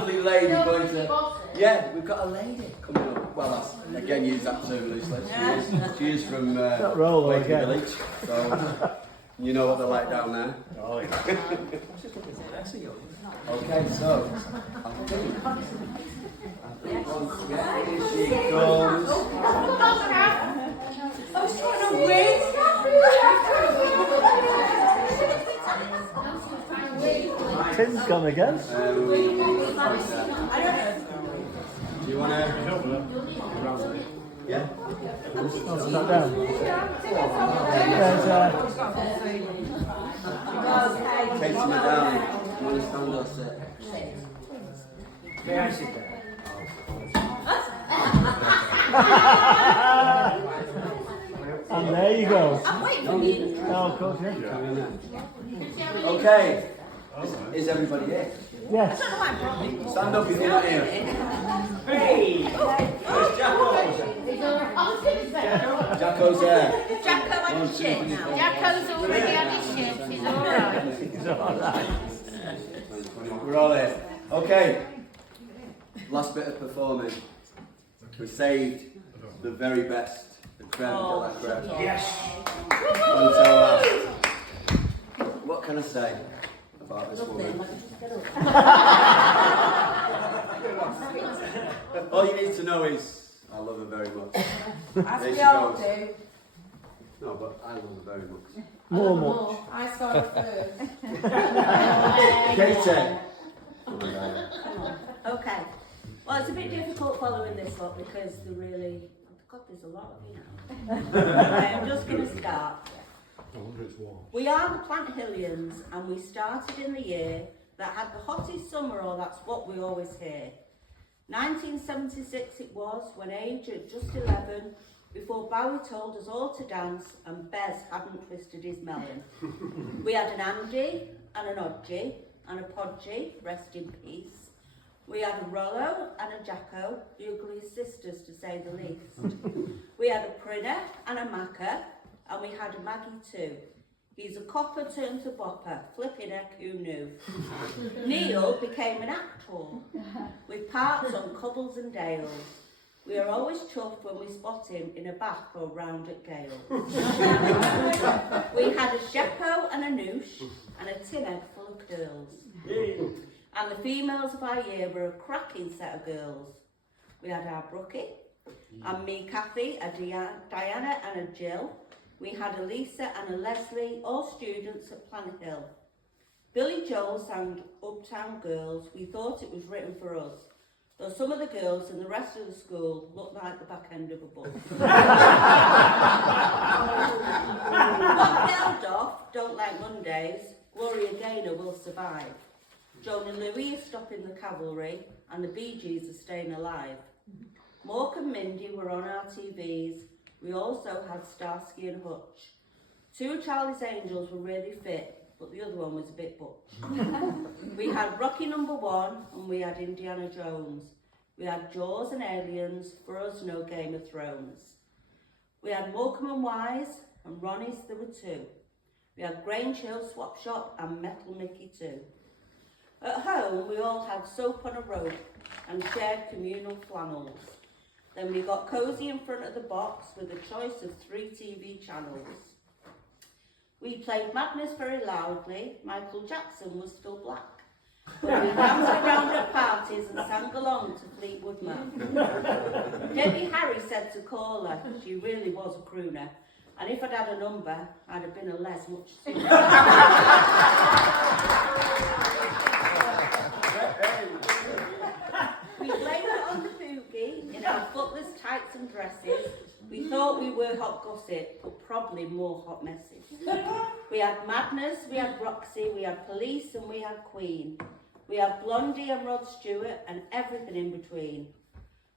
lovely lady going to... Yeah, we've got a lady coming up. Well, that's, again, use that term loosely. She is from Waking Village, so you know what they're like down there. Oh, yeah. Okay, so, I think here she comes. Oh, she's got a wig! Tim's gone again. Do you want to? Yeah? Oh, stop down. There's Katie, madam, you want to stand or sit? May I sit down? And there you go. I'm waiting for you. Oh, of course, yeah. Okay. Is everybody here? Yes. Stand up if you're not here. Hey! Where's Jacko's there. Jacko on his shit now. Jacko's already on his shit, he's alright. It's all right. We're all here. Okay. Last bit of performing. We saved the very best. The creme de la creme. Yes. Until last. What can I say about this woman? All you need to know is I love her very much. As There we she all goes. do. No, but I love her very much. More. I saw her first. Katie. Okay. Well, it's a bit difficult following this lot because they're really... God, there's a lot of you now. I'm just going to start. We are the Plant Hillians, and we started in the year that had the hottest summer, or that's what we always hear. 1976 it was, when aged at just 11, before Bowie told us all to dance and Bez hadn't twisted his melon. We had an Andy and an Odgie and a Podgie, rest in peace. We had a Rollo and a Jacko, the ugliest sisters to say the least. We had a Prinner and a Macca, and we had a Maggie too. He's a copper turned to bopper, flipping heck, who knew? Neil became an actor, with parts on cobbles and dales. We are always chuffed when we spot him in a bath or round at Gale. We had a Sheppo and a Noosh, and a tin egg full of curls. And the females of our year were a cracking set of girls. We had our Brookie, and me, Kathy, a Diana and a Jill. We had a Lisa and a Leslie, all students at Plant Hill. Billy Joel sang Uptown Girls. We thought it was written for us, though some of the girls and the rest of the school looked like the back end of a bus. What held off, Don't Like Mondays, Gloria Gaynor Will Survive. Joan and Louis are stopping the cavalry, and the Bee Gees are staying alive. Mork and Mindy were on our TVs. We also had Starsky and Hutch. Two of Charlie's Angels were really fit, but the other one was a bit butch. We had Rocky Number 1, and we had Indiana Jones. We had Jaws and Aliens, for us no Game of Thrones. We had Morecambe and Wise, and Ronnie's there were two. We had Grange Hill Swap Shop and Metal Mickey too. At home, we all had soap on a rope and shared communal flannels. Then we got cosy in front of the box with a choice of 3 TV channels. We played Madness very loudly. Michael Jackson was still black. But we danced around at parties and sang along to Fleetwood Mac. Debbie Harry said to call her, she really was a crooner. And if I'd had a number, I'd have been a Les much sooner. We blamed it on the boogie in our footless tights and dresses. We thought we were hot gossip, but probably more hot messes. We had Madness, we had Roxy, we had Police, and we had Queen. We had Blondie and Rod Stewart, and everything in between.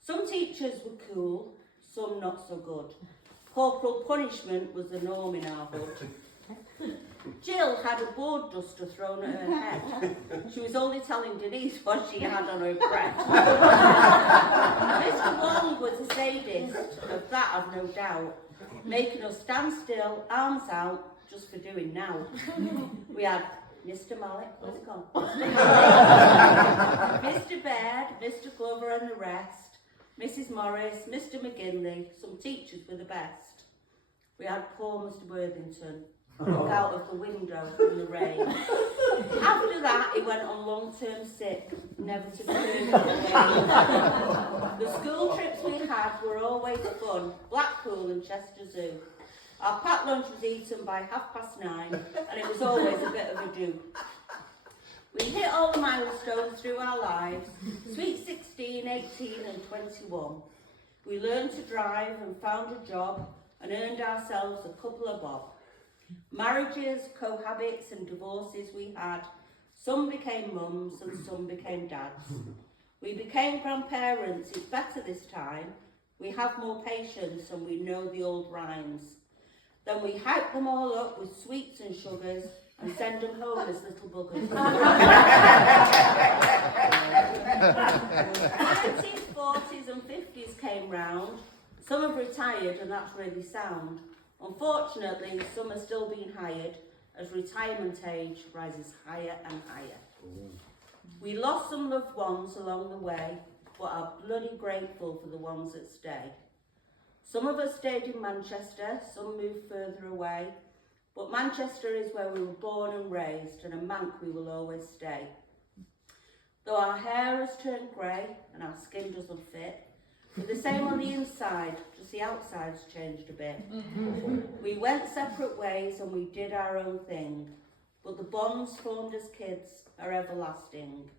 Some teachers were cool, some not so good. Corporal punishment was the norm in our hood. Jill had a board duster thrown at her head. She was only telling Denise what she had on her breast. Mr. Long was a sadist, of that I've no doubt, making us stand still, arms out, just for doing now. We had Mr. Mallet, where's it gone? Mr. Baird, Mr Glover and the rest, Mrs Morris, Mr McGinley, some teachers were the best. We had poor Mr Worthington, look out of the window in the rain. After that, he went on long-term sick, never to return again. The school trips we had were always fun, Blackpool and Chester Zoo. Our packed lunch was eaten by 9:30, and it was always a bit of a do. We hit all the milestones through our lives, sweet 16, 18 and 21. We learned to drive and found a job and earned ourselves a couple of bob. Marriages, cohabits and divorces we had. Some became mums and some became dads. We became grandparents, it's better this time. We have more patience and we know the old rhymes. Then we hype them all up with sweets and sugars and send them home as little buggers. 30s, 40s and 50s came round. Some have retired and that's really sound. Unfortunately, some are still being hired as retirement age rises higher and higher. We lost some loved ones along the way, but are bloody grateful for the ones that stay. Some of us stayed in Manchester, some moved further away, but Manchester is where we were born and raised, and a Manc we will always stay. Though our hair has turned grey and our skin doesn't fit, we're the same on the inside, just the outside's changed a bit. We went separate ways and we did our own thing, but the bonds formed as kids are everlasting.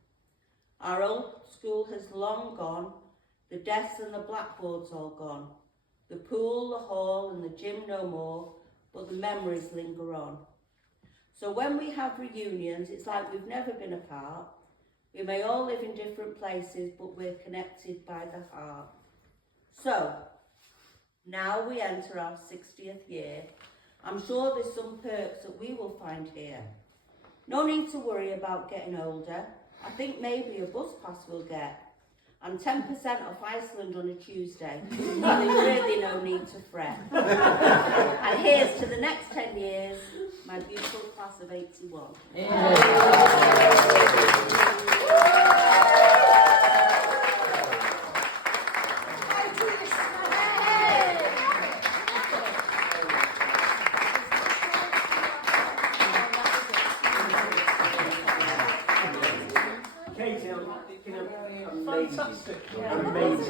Our old school has long gone, the desks and the blackboards all gone. The pool, the hall and the gym no more, but the memories linger on. So when we have reunions, it's like we've never been apart. We may all live in different places, but we're connected by the heart. So, now we enter our 60th year. I'm sure there's some perks that we will find here. No need to worry about getting older. I think maybe a bus pass we'll get. And 10% off Iceland on a Tuesday. So there's really no need to fret. And here's to the next 10 years, my beautiful class of 81. Fantastic. Amazing.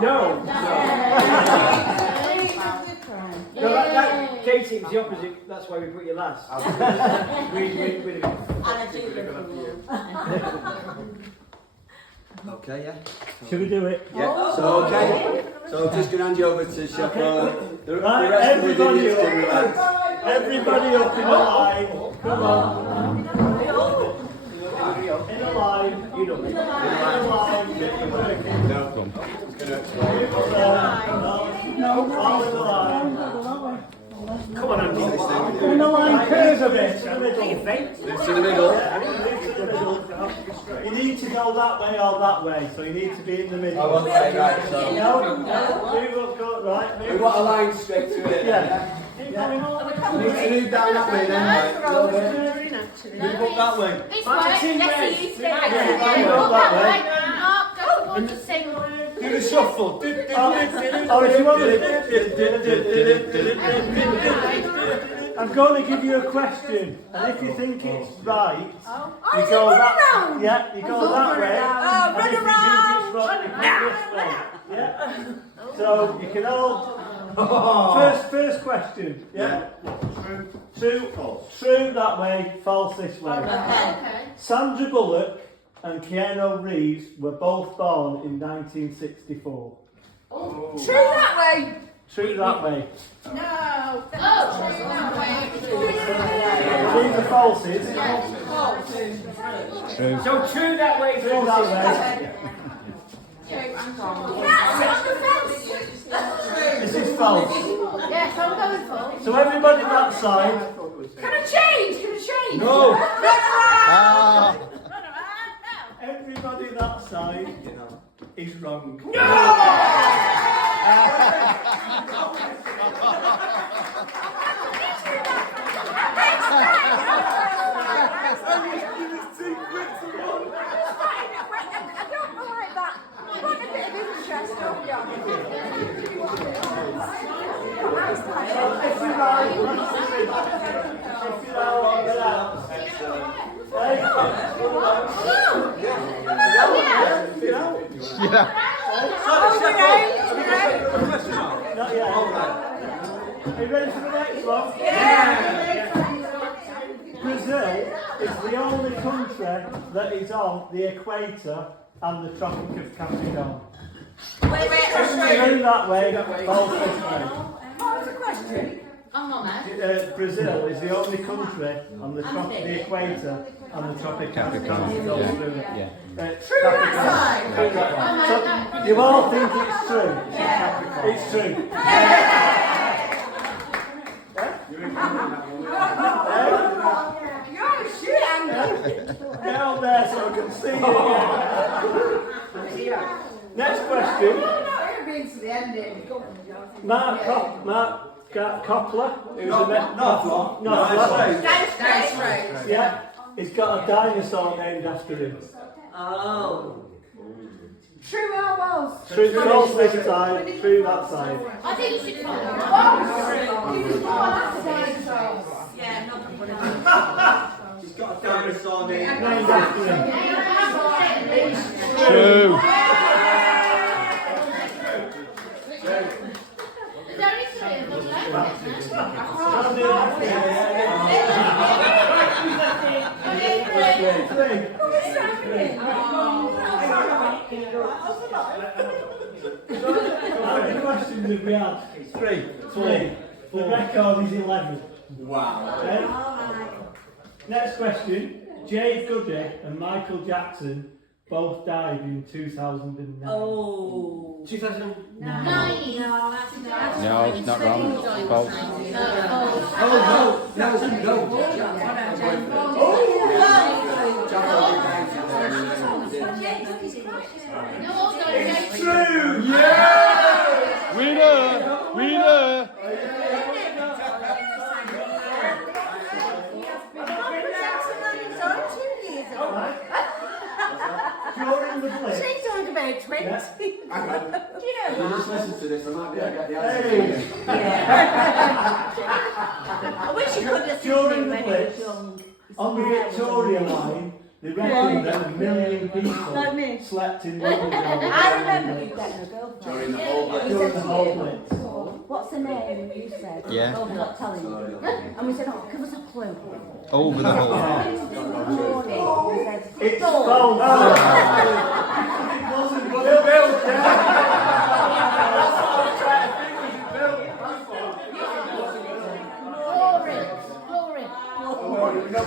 No. Katie, it was the opposite. That's why we put you last. Okay, yeah. Should we do it? Yeah. So okay. So I'm just gonna hand you over to Sheppo. The Right, rest of the everybody idiots up. can relax. Everybody up in a line. Come on. In a line. You know. In a line. Get your work in. No. It's gonna explain. No, all in the line. Come on, Andy. In the line, curve a bit. It's in the middle. You need to go that way or that way, so you need to be in the middle. Oh, okay, right. So Right. we want a line straight through it. Yeah. You need to move down that way then. Right. Move up that way. This Mark, way, team let's race. see you stay Yeah, there. yeah, Walk that that way. way. Mark, that's the one to sing. Do the shuffle. Oh, if you want I'm going to give you a question, and if you think it's right, you go that. Yeah, you go that way. And if you think it's wrong, you go this way. Yeah. So you can all. First question. Yeah. True. True that way. False this way. Okay. Sandra Bullock and Keanu Reeves were both born in 1964. True that way. True that way. No. Oh, true that way. These are falses. So true that way, True that way. This is false. Yes, I'm going for. So everybody that side. Can I change? No. Ah. Everybody that side is wrong. Not yet. Are you ready for the next one? Yeah. Brazil is the only country that is on the equator and the Tropic of Capricorn. Through that way, both this way. What's the question? Hang on, man. Brazil is the only country on the equator and the Tropic of Capricorn. Goes through it. Capricorn. So you all think it's true? Yeah. It's true. You're a shit angry. Get out there so I can see you. Next question. Mark Koppler, who's a No, yeah, he's got a dinosaur named after him. Oh. True or false? True false this side, true that side. I think you should follow. You just call that dinosaurs. Yeah, not He's got a dinosaur named Named after him. True. There's only three of them left, isn't How many questions have we had? Three. The record is 11. Wow. Okay? Next question. Jay Goody and Michael Jackson both died in 2009. Oh. 2000. Nine. No, it's not wrong. It's false. It's true! Yeah! Winner! During the blitz. She's talking about 20. Yeah. Do you know Just that? listen to this, I might be able to get the answer. Hey. I wish you could have seen During him the when he was blitz, young. on the Victoria line, they reckoned that 1 million Like me. people slept in London. I remember you getting a girlfriend. During the whole blitz. During the whole blitz. What's the name? You said. Yeah. Oh, I'm not telling you. And we said, oh, give us a clue. Over the whole. Morning. We said, It's "Thought." false. It wasn't built. Glory. No,